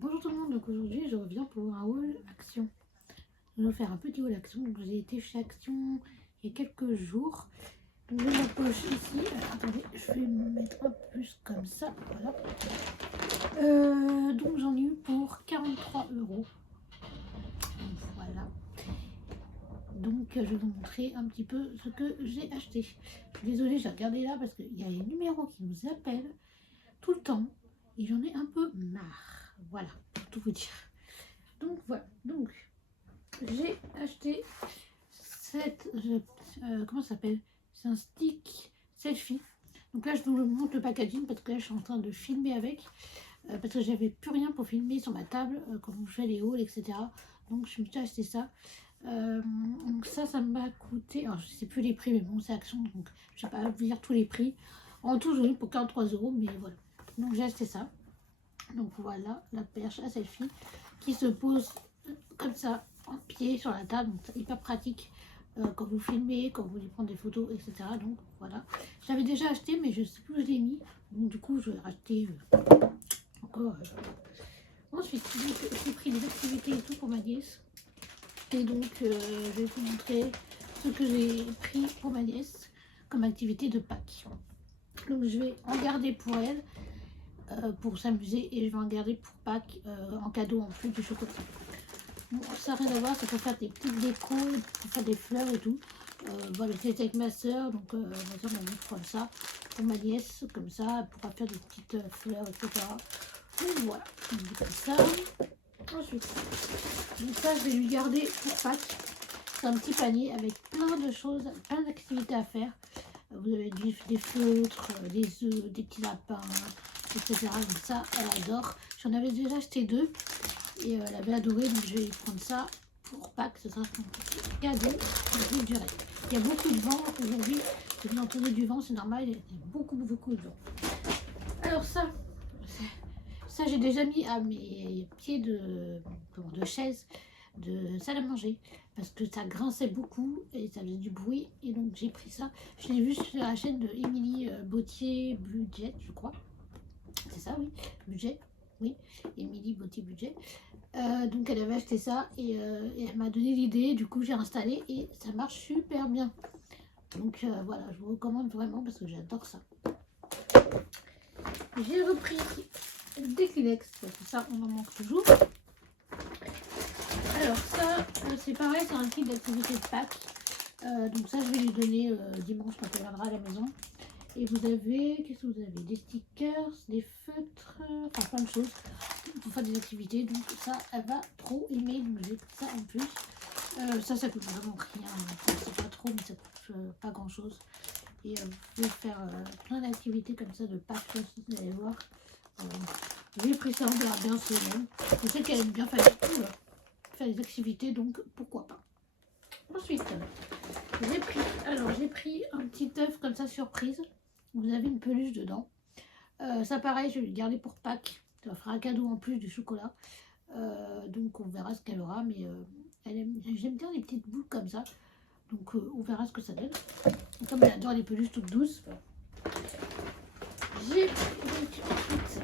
Bonjour tout le monde, donc aujourd'hui je reviens pour un haul Action. Je vais faire un petit haul Action, donc j'ai été chez Action il y a quelques jours. Donc j'ai ma poche ici, attendez, je vais me mettre un peu plus comme ça, voilà. Donc j'en ai eu pour 43 €. Voilà. Donc je vais vous montrer un petit peu ce que j'ai acheté. Je suis désolée, j'ai regardé là parce qu'il y a un numéro qui nous appelle tout le temps et j'en ai un peu marre. Voilà, pour tout vous dire. Donc voilà, donc j'ai acheté cette, comment ça s'appelle? C'est un stick selfie. Donc là je vous montre le packaging parce que là je suis en train de filmer avec, parce que j'avais plus rien pour filmer sur ma table quand je fais les hauls, etc. Donc je me suis acheté ça. Donc ça m'a coûté, alors je sais plus les prix, mais bon c'est Action, donc je vais pas vous dire tous les prix. En tout j'en ai pour 43 €, mais voilà. Donc j'ai acheté ça. Donc voilà la perche à selfie qui se pose comme ça en pied sur la table, donc c'est hyper pratique quand vous filmez, quand vous voulez prendre des photos, etc. Donc voilà, j'avais déjà acheté mais je sais plus où je l'ai mis, donc du coup je vais racheter encore. Ensuite j'ai pris des activités et tout pour ma nièce, et donc je vais vous montrer ce que j'ai pris pour ma nièce comme activité de Pâques. Donc je vais en garder pour elle, pour s'amuser, et je vais en garder pour Pâques en cadeau en plus du chocolat. Bon, ça n'a rien à voir, c'est pour faire des petites décos, pour faire des fleurs et tout. Voilà, j'étais avec ma soeur, donc ma soeur m'a dit de prendre ça pour ma nièce, comme ça, elle pourra faire des petites fleurs, etc. Donc voilà, j'ai pris ça. Ensuite, donc ça, je vais lui garder pour Pâques. C'est un petit panier avec plein de choses, plein d'activités à faire. Vous avez des feutres, des œufs, des petits lapins, etc. Donc ça, elle adore. J'en avais déjà acheté 2. Et elle avait adoré, donc je vais prendre ça pour Pâques, ce sera son petit cadeau de durée. Il y a beaucoup de vent aujourd'hui, je viens entouré du vent, c'est normal, il y a beaucoup de vent. Alors ça j'ai déjà mis à mes pieds de chaise, de salle à manger, parce que ça grinçait beaucoup et ça faisait du bruit, et donc j'ai pris ça. Je l'ai vu sur la chaîne de Émilie Bautier Budget, je crois. C'est ça, oui, Budget, oui, Émilie Bautier Budget. Donc elle avait acheté ça et elle m'a donné l'idée, du coup j'ai installé et ça marche super bien. Donc voilà, je vous recommande vraiment parce que j'adore ça. J'ai repris des Kleenex, parce que ça on en manque toujours. Alors ça c'est pareil, c'est un kit d'activité de Pâques. Donc ça je vais lui donner dimanche quand elle viendra à la maison. Et vous avez, qu'est-ce que vous avez? Des stickers, des feutres, enfin plein de choses pour faire des activités. Donc ça, elle va trop aimer, donc j'ai pris ça en plus. Ça coûte vraiment rien, enfin, c'est pas trop, mais ça coûte pas grand chose. Et vous pouvez faire plein d'activités comme ça de Pâques, vous allez voir. J'ai pris ça, on verra bien si elle aime. Je sais qu'elle aime bien faire des activités, donc pourquoi pas. Ensuite, j'ai pris un petit œuf comme ça surprise. Vous avez une peluche dedans. Ça pareil, je vais le garder pour Pâques. Ça fera un cadeau en plus du chocolat. Donc on verra ce qu'elle aura. Mais j'aime bien les petites boules comme ça. Donc on verra ce que ça donne. Et comme elle adore les peluches toutes douces. J'ai donc ensuite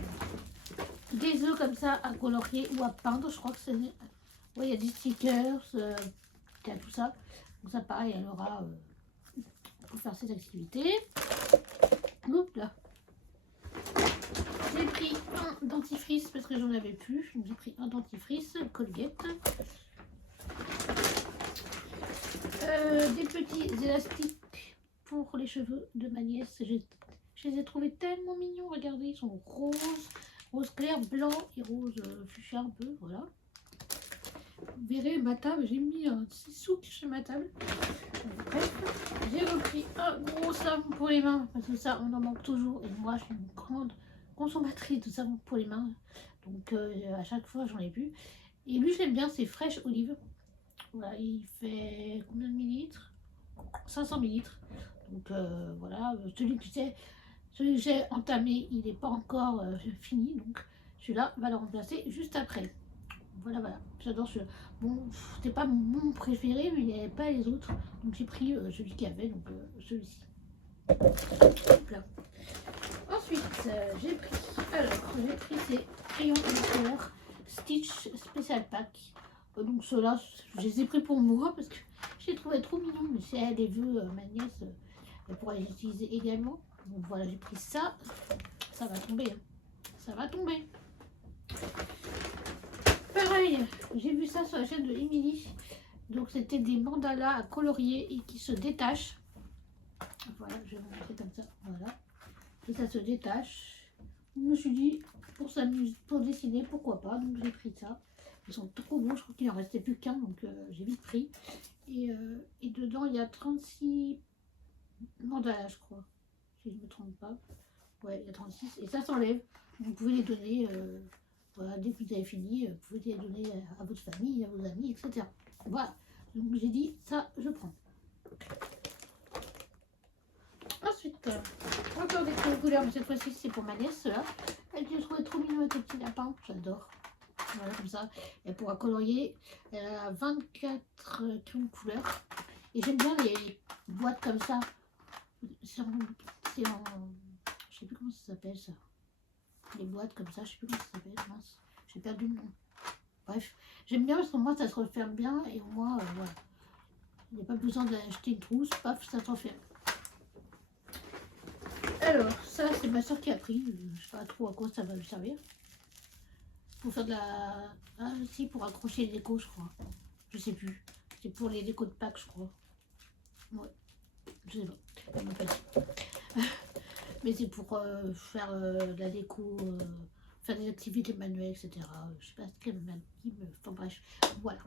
des œufs comme ça à colorier ou à peindre. Je crois que c'est... Ouais, il y a des stickers, il y a tout ça. Donc ça pareil, elle aura pour faire cette activité. Oups là. J'ai pris un dentifrice parce que j'en avais plus. J'ai pris un dentifrice Colgate. Des petits élastiques pour les cheveux de ma nièce. Je les ai trouvés tellement mignons. Regardez, ils sont rose clair, blanc et rose fuchsia un peu. Voilà. Vous verrez ma table, j'ai mis un petit souk sur ma table. Bref, j'ai repris un gros savon pour les mains parce que ça on en manque toujours, et moi je suis une grande consommatrice de savon pour les mains, donc à chaque fois j'en ai plus. Et lui je l'aime bien, c'est Fresh Olive. Voilà, il fait combien de millilitres? 500 millilitres. Donc voilà, celui que j'ai entamé il n'est pas encore fini, donc celui-là va le remplacer juste après. Voilà, j'adore celui-là. Bon, c'était pas mon préféré, mais il n'y avait pas les autres. Donc j'ai pris celui qu'il y avait, donc celui-ci. Ensuite, j'ai pris ces crayons de couleur. Stitch Special Pack. Donc ceux-là, je les ai pris pour moi parce que je les trouvais trop mignons. Mais si elle les veut, ma nièce, elle pourra les utiliser également. Donc voilà, j'ai pris ça. Ça va tomber. Hein. Ça va tomber. Pareil, j'ai vu ça sur la chaîne de Emily. Donc c'était des mandalas à colorier et qui se détachent. Voilà, je vais vous montrer comme ça. Voilà. Et ça se détache. Je me suis dit, pour s'amuser, pour dessiner, pourquoi pas. Donc j'ai pris ça. Ils sont trop beaux. Je crois qu'il en restait plus qu'un. Donc j'ai vite pris. Et dedans, il y a 36 mandalas, je crois. Si je ne me trompe pas. Ouais, il y a 36. Et ça s'enlève. Vous pouvez les donner. Voilà, dès que vous avez fini, vous pouvez les donner à votre famille, à vos amis, etc. Voilà. Donc j'ai dit, ça, je prends. Ensuite, encore des couleurs, mais cette fois-ci c'est pour ma nièce, là. Elle je trouvais trop mignon avec le petit lapin, j'adore. Voilà, comme ça, elle pourra colorier. Elle a 24 couleurs. Et j'aime bien les boîtes comme ça. C'est en, je sais plus comment ça s'appelle ça. Les boîtes comme ça, je sais plus comment ça s'appelle, mince. J'ai perdu le nom. Bref, j'aime bien parce que moi ça se referme bien et au moins, voilà. Il n'y a pas besoin d'acheter une trousse, paf, ça se referme. Alors, ça c'est ma soeur qui a pris, je sais pas trop à quoi ça va lui servir. Pour faire de la... Ah si, pour accrocher les décos je crois. Je sais plus. C'est pour les décos de Pâques je crois. Ouais, je sais pas. Elle m'a pas dit. Mais c'est pour faire de la déco, faire des activités manuelles, etc. Je sais pas ce qu'elle m'a dit, mais enfin bref, voilà.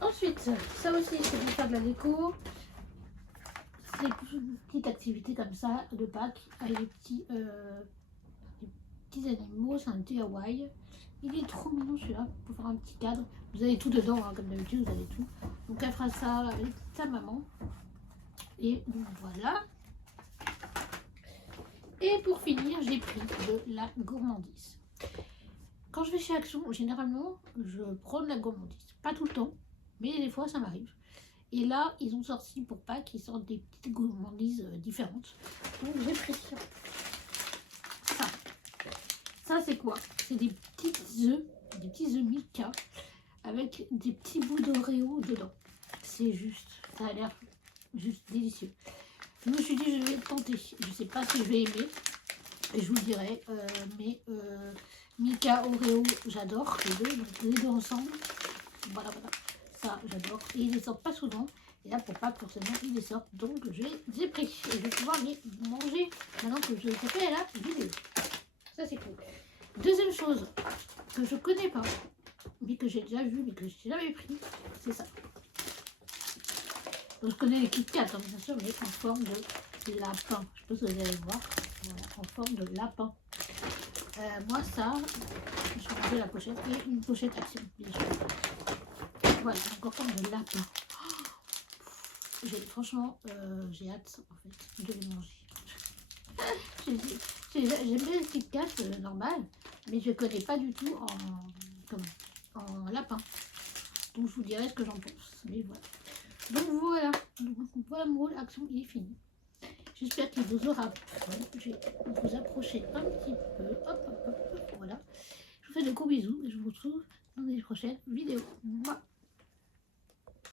Ensuite, ça aussi c'est pour faire de la déco. C'est une petite activité comme ça de Pâques avec des petits animaux, c'est un DIY. Il est trop mignon celui-là pour faire un petit cadre. Vous avez tout dedans, hein, comme d'habitude, vous avez tout. Donc elle fera ça avec sa maman. Et donc voilà. Et pour finir, j'ai pris de la gourmandise. Quand je vais chez Action, généralement, je prends de la gourmandise. Pas tout le temps, mais des fois ça m'arrive. Et là, ils ont sorti pour Pâques, ils sortent des petites gourmandises différentes. Donc j'ai pris ça. Ça c'est quoi? C'est des petits œufs Milka avec des petits bouts d'Oreo dedans. C'est juste, ça a l'air juste délicieux. Je me suis dit je vais tenter. Je sais pas si je vais aimer. Et je vous le dirai. Mais Milka, Oreo, j'adore les deux. Donc les deux ensemble. Voilà, voilà. Ça, j'adore. Et ils les sortent pas souvent. Et là, pour pas forcément, ils les sortent. Donc, je les ai pris. Et je vais pouvoir les manger maintenant que je les ai fait la vidéo. Ça, c'est cool. Deuxième chose que je connais pas, mais que j'ai déjà vu, mais que j'ai jamais pris, c'est ça. Donc, je connais les Kit Kat, hein, bien sûr, mais en forme de lapin. Je sais pas si vous allez voir. Voilà, en forme de lapin. Moi, ça, je vais enlever la pochette et une pochette Action, bien sûr. Voilà, donc en forme de lapin. Franchement, j'ai hâte en fait de les manger. J'aime bien les Kit Kat normal, mais je ne connais pas du tout en lapin. Donc je vous dirai ce que j'en pense. Mais voilà. Donc voilà. Voilà mon rôle Action, il est fini. J'espère qu'il vous aura plu. Je vais vous approcher un petit peu. Hop, hop, hop, hop. Voilà. Je vous fais de gros bisous et je vous retrouve dans les prochaines vidéos. Moi.